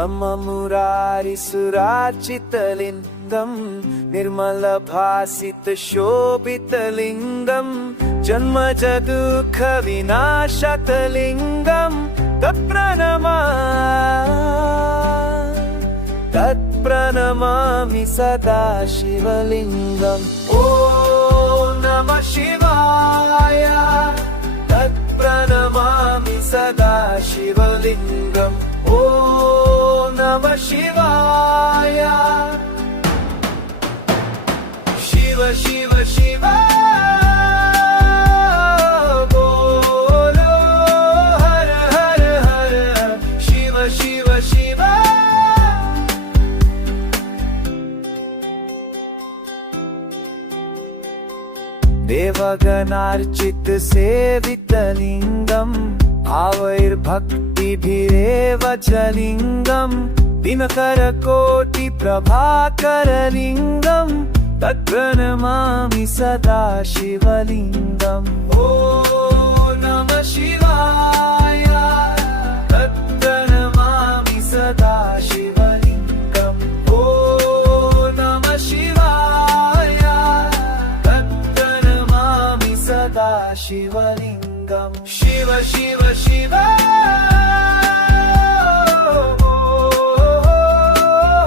ब्रह्ममुरारिसुरार्चितलिङ्गं निर्मलभासितशोभितलिङ्गं जन्मजदुःखविनाशकलिङ्गं तत्प्रणमामि सदा शिवलिङ्गम्। ॐ नमः शिवाय तत्प्रणमामि सदा शिवलिङ्गम्। ॐ नमः शिवाय शिव शिव शिव बोलो हर हर हर शिव शिव शिव। देवगणार्चित सेवितलिङ्गम् आवैर्भक्तिभिरेव च लिङ्गम् दिनकरकोटिप्रभाकरलिङ्गम् तत्प्रणमामि सदा शिवलिङ्गम्। ॐ नमः शिवाय तत्प्रणमामि सदा शिवलिङ्गम्। ॐ नमः शिवाय तत्प्रणमामि सदा शिवलिङ्गम्। शिव शिव शिव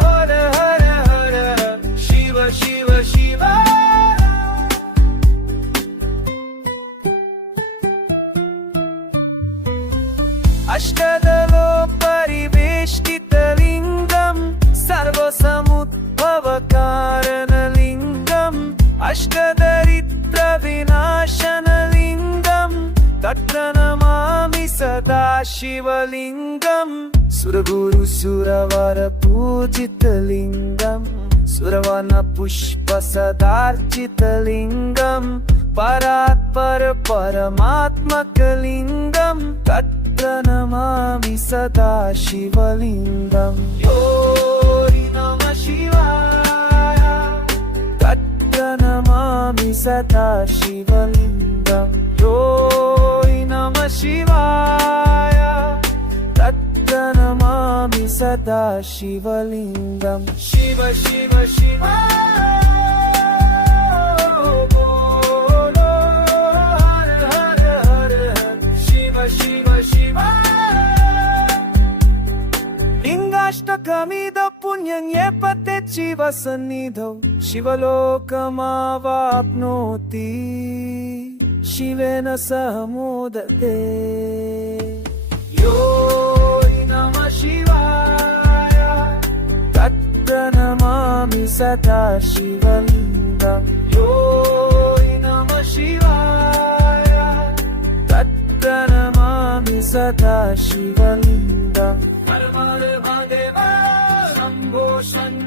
हर हर हर शिव शिव शिव। अष्टदलो परिवेष्टितलिङ्गं सर्वसमुद्भवकारणलिङ्गम् अष्टदरिद्रविनाशनलिङ्गम् तत्प्रणमामि सदा शिवलिङ्गम्। सुरगुरुसुरवरपूजितलिङ्गम् सुरवनपुष्पसदार्चितलिङ्गम् परात्पर परमात्मकलिङ्गम् तत्प्रणमामि सदा शिवलिङ्गम्। ॐ नमः शिवाय तत्प्रणमामि सदा शिवलिङ्गम्। ॐ नमः शिवाय तत्प्रणमामि सदा शिवलिङ्गम्। शिव शिव शिव बोलो हर हर हर शिव शिव शिव। लिङ्गाष्टकमिदं पुण्यं ये पतेत् शिवसन्निधौ शिवलोकमावाप्नोति शिवेन सह मोदते। यो नमः शिवाय तत्प्रणमामि सदा शिवलिङ्गम्। यो नमः शिवाय तत्प्रणमामि सदा शिवलिङ्गम्। हर हर महादेव शम्भो शम्भो।